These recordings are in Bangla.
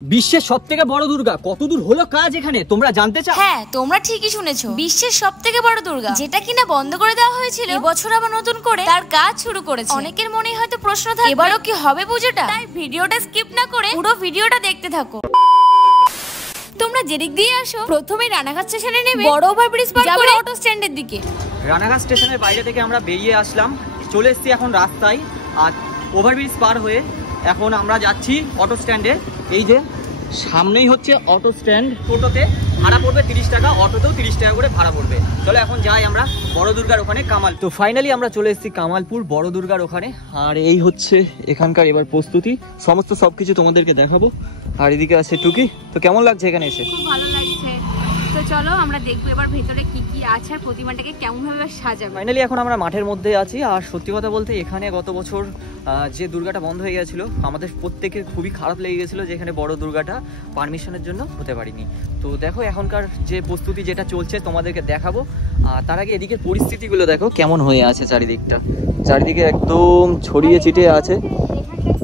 বিশ্বের সবথেকে বড় দুর্গা কতদূর হলো কাজ এখানে তোমরা জানতে চাও? হ্যাঁ, তোমরা ঠিকই শুনেছো। বিশ্বের সবথেকে বড় দুর্গা, যেটা কিনা বন্ধ করে দেওয়া হয়েছিল, এবছর আবার নতুন করে তার কাজ শুরু করেছে। অনেকের মনে হয়তো প্রশ্ন থাকে এবারও কি হবে পুজোটা, তাই ভিডিওটা স্কিপ না করে পুরো ভিডিওটা দেখতে থাকো। তোমরা যেদিক দিয়ে আসো প্রথমে রানাঘাট স্টেশনে নেমে বড় ওভারব্রিজ পার করে অটো স্ট্যান্ডের দিকে। রানাঘাট স্টেশনের বাইরে থেকে আমরা বেরিয়ে আসলাম, চলে এসেছি এখন রাস্তায়। আর ওভারব্রিজ পার হয়ে এখন আমরা যাচ্ছি অটো স্ট্যান্ডে। এই যে সামনেই হচ্ছে অটো স্ট্যান্ড। টোটোতে ভাড়া পড়বে 30 টাকা, অটোতেও 30 টাকা করে ভাড়া পড়বে। চলো এখন যাই আমরা বড় দুর্গার ওখানে, কামাল। তো ফাইনালি আমরা চলে এসেছি কামালপুর বড় দুর্গার ওখানে। আর এই হচ্ছে এখানকার এবার প্রস্তুতি, সমস্ত সবকিছু তোমাদেরকে দেখাবো। আর এদিকে আছে টুকি। তো কেমন লাগছে এখানে এসে? খুব ভালো লাগছে। তো চলো আমরা দেখবো এবার ভেতরে কি কি আছে আর প্রতিমাটাকে কেমন ভাবে সাজাবে। ফাইনালি এখন আমরা মাঠের মধ্যে আছি। আর সত্যি কথা বলতে এখানে গত বছর যে দুর্গাটা বন্ধ হয়ে গেছিলো, আমাদের প্রত্যেকের খুবই খারাপ লেগে গেছিলো যে এখানে বড় দুর্গাটা পারমিশনের জন্য হতে পারিনি। তো দেখো এখনকার যে প্রস্তুতি যেটা চলছে তোমাদেরকে দেখাবো। আর তার আগে এদিকে পরিস্থিতিগুলো দেখো কেমন হয়ে আছে, চারিদিকে একদম ছড়িয়ে ছিটিয়ে আছে।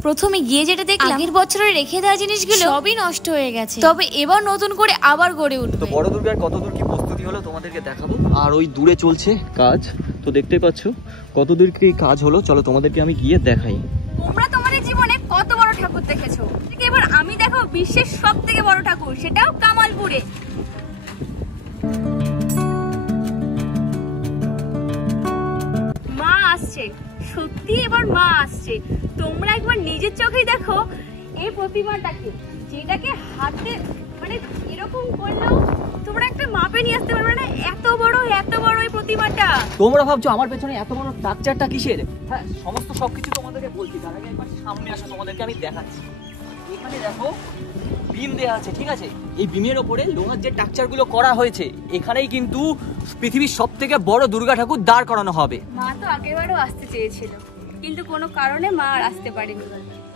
প্রথমে গিয়ে যেটা দেখলাম, আগের বছরে রেখে দেওয়া জিনিসগুলো সবই নষ্ট হয়ে গেছে, তবে এবার নতুন করে আবার গড়ে উঠবে। তো বড় দুর্গার কতদূর কি প্রস্তুতি হলো তোমাদেরকে দেখাবো। আর ওই দূরে চলছে কাজ, তো দেখতে পাচ্ছ কতদূর কি কাজ হলো। চলো তোমাদেরকে আমি গিয়ে দেখাই। তোমরা তোমাদের জীবনে কত বড় ঠাকুর দেখেছো, এবার আমি দেখো বিশ্বের সবথেকে বড় ঠাকুর, সেটাও কামালপুরে। মা আসছে, সত্যি এবার মা আসছে। তোমরা একবার নিজের চোখেই দেখো এই প্রতিমাটাকে, যেটাকে হাতে মানে এরকম করলেও তোমরা একটা মাপে নিয়ে আসতে পারবে না, এত বড় এই প্রতিমাটা। তোমরা ভাবছো আমার পেছনে এত বড় স্ট্রাকচারটা কিসের? হ্যাঁ, সমস্ত সবকিছু তোমাদেরকে বলছি। তার আগে একবার সামনে আসো, তোমাদেরকে আমি দেখাচ্ছি। এখানে দেখো বিম দেওয়া আছে, ঠিক আছে? এই বিমের ওপরে লোহার যে স্ট্রাকচার গুলো করা হয়েছে, এখানেই কিন্তু পৃথিবীর সবথেকে বড় দুর্গা ঠাকুর দাঁড় করানো হবে। মা তো আগেরবারও আসতে চেয়েছিল, কিন্তু কোনো কারণে মা আর আসতে পারেনি।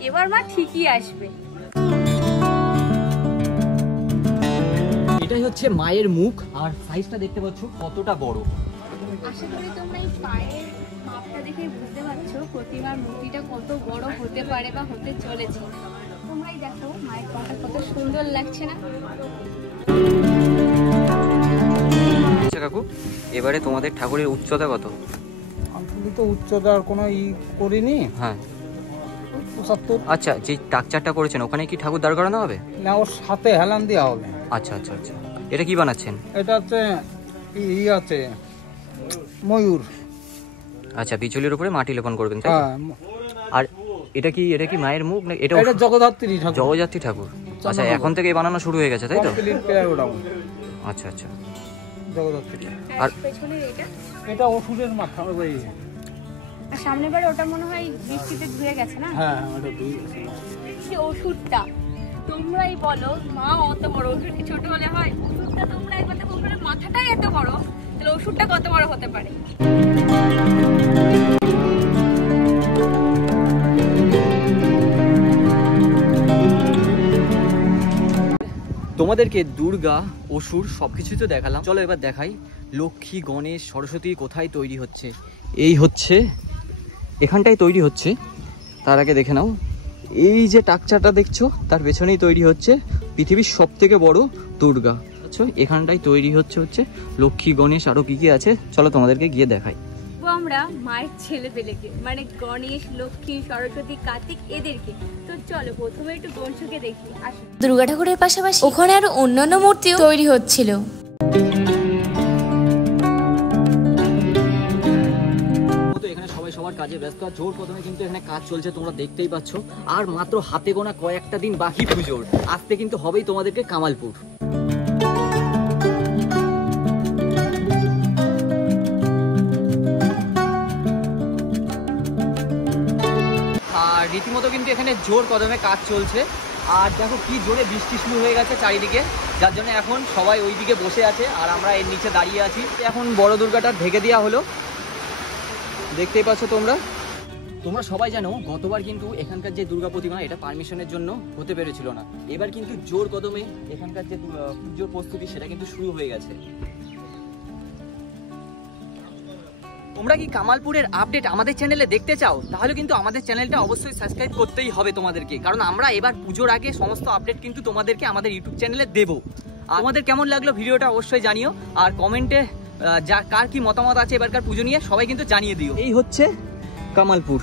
এবার মা ঠিকই আসবে। এটাই হচ্ছে মায়ের মুখ, আর সাইজটা দেখতে পাচ্ছ কতটা বড়। আশা করি তোমরা এই পায়ের মাপটা দেখে বুঝতে পারছো প্রতিমার মূর্তিটা কত বড় হতে পারে বা হতে চলেছে। তোমরাই দেখো মায়ের পাটা কত সুন্দর লাগছে না? আচ্ছা কাকু, এবারে তোমাদের ঠাকুরের উচ্চতা কত? আমি তো উচ্চতার কোনো করিনি। হ্যাঁ 75। আচ্ছা, যে স্ট্রাকচারটা করেছেন ওখানে কি ঠাকুর দাঁড় করানো হবে? না, ওর সাথে হেলান দেওয়া হবে। আচ্ছা আচ্ছা আচ্ছা, এটা কি বানাচ্ছেন? এটা হচ্ছে আছে ময়ূর। আচ্ছা, বিচুলির উপরে মাটি লেপন করবেন, তাই? হ্যাঁ। আর এটা কি মায়ের মুখ না? এটা জগদ্ধাত্রী ঠাকুর। জগদ্ধাত্রী ঠাকুর। আচ্ছা, এখন থেকে বানানো শুরু হয়ে গেছে, তাই তো? আচ্ছা আচ্ছা। জগদ্ধাত্রী। আর পেছনে এটা ওষুধের মাথা। আর সামনের বারে ওটা মনে হয় বৃষ্টিতে ধুয়ে গেছে না? হ্যাঁ, ওটা ধুয়ে গেছে। যে ওষুধটা তোমরাই বলো, মা অত বড়, ওষুধ কি ছোট হলে হয়? ওষুধটা তোমরা একবার দেখো, মাথাটাই এত বড়, তাহলে ওষুধটা কত বড় হতে পারে? তোমাদেরকে দুর্গা, অসুর সবকিছুই তো দেখালাম। চলো এবার দেখাই লক্ষ্মী, গণেশ, সরস্বতী কোথায় তৈরি হচ্ছে। এই হচ্ছে এখানটাই তৈরি হচ্ছে। তার আগে দেখে নাও, এই যে স্ট্রাকচারটা দেখছো তার পেছনেই তৈরি হচ্ছে পৃথিবীর সবথেকে বড় দুর্গা। আচ্ছা, এখানটাই তৈরি হচ্ছে লক্ষ্মী, গণেশ, আরো কি কি আছে। চলো তোমাদেরকে গিয়ে দেখাই। আমরা মায়ের ছেলে পেলেকে, মানে গণেশ, লক্ষ্মী, সরস্বতী, কার্তিক, এদেরকে। তো চলো প্রথমে একটু গণেশকে দেখি। দুর্গা ঠাকুরের পাশাপাশি ওখানে আরো অন্যান্য মূর্তিও তৈরি হচ্ছিল। এখানে সবাই সবার কাজে ব্যস্ত, আর জোর কদমে কিন্তু এখানে কাজ চলছে, তোমরা দেখতেই পাচ্ছ। আর মাত্র হাতে গোনা কয়েকটা দিন বাকি পুজোর, আসতে কিন্তু হবেই তোমাদেরকে কামালপুর। আর রীতিমতো কিন্তু এখানে জোর কদমে কাজ চলছে। আর দেখো কি জোরে বৃষ্টি শুরু হয়ে গেছে চারিদিকে, যার জন্য এখন সবাই ওইদিকে বসে আছে আর আমরা এর নিচে দাঁড়িয়ে আছি। এখন বড় দুর্গাটা ঢেকে দেওয়া হলো, দেখতেই পাচ্ছ তোমরা সবাই জানো গতবার কিন্তু এখানকার যে দুর্গা প্রতিমা এটা পারমিশনের জন্য হতে পেরেছিল না। এবার কিন্তু জোর কদমে এখানকার যে পুজোর প্রস্তুতি সেটা কিন্তু শুরু হয়ে গেছে। তোমরা কি কামালপুরের আপডেট আমাদের চ্যানেলে দেখতে চাও? তাহলে কিন্তু আমাদের চ্যানেলটা অবশ্যই সাবস্ক্রাইব করতেই হবে তোমাদেরকে, কারণ আমরা এবার পুজোর আগে সমস্ত আপডেট কিন্তু তোমাদেরকে আমাদের ইউটিউব চ্যানেলে দেবো। আমাদের কেমন লাগলো ভিডিওটা অবশ্যই জানিও, আর কমেন্টে কার কি মতামত আছে এবারকার পুজো নিয়ে সবাই কিন্তু জানিয়ে দিও। এই হচ্ছে কামালপুর।